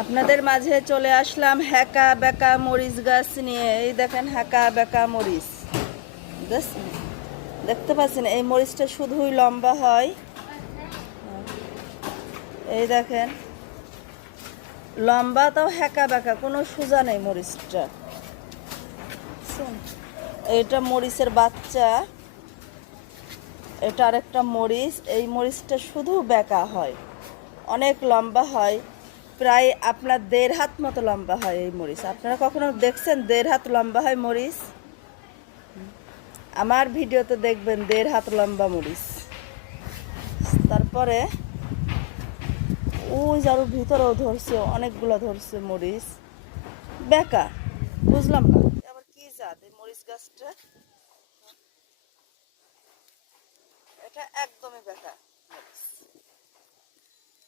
আপনাদের মাঝে চলে আসলাম হ্যাকা বেকা মরিচ গাছ নিয়ে। এই দেখেন হ্যাকা বেকা মরিচ দেখতে পাচ্ছেন। এই মরিচটা শুধুই লম্বা হয়। এই দেখেন লম্বা, তাও হ্যাকা বেকা, কোনো সোজা নেই মরিচটা। এটা মরিচের বাচ্চা, এটা আরেকটা মরিচ। এই মরিচটা শুধু বেকা হয়, অনেক লম্বা হয়, প্রায় আপনার 1.5 হাত মতো লম্বা হয় এই মরিচ। আপনারা কখনো দেখছেন 1.5 হাত লম্বা হয় মরিচ? আমার ভিডিওতে দেখবেন 1.5 হাত লম্বা মরিচ। তারপরে ওই যার ভিতরেও ধরছে, অনেকগুলো ধরছে মরিচ। বেকা, বুঝলাম না আবার কি জাত এই মরিচ গাছটা। এটা একদমই বেকা।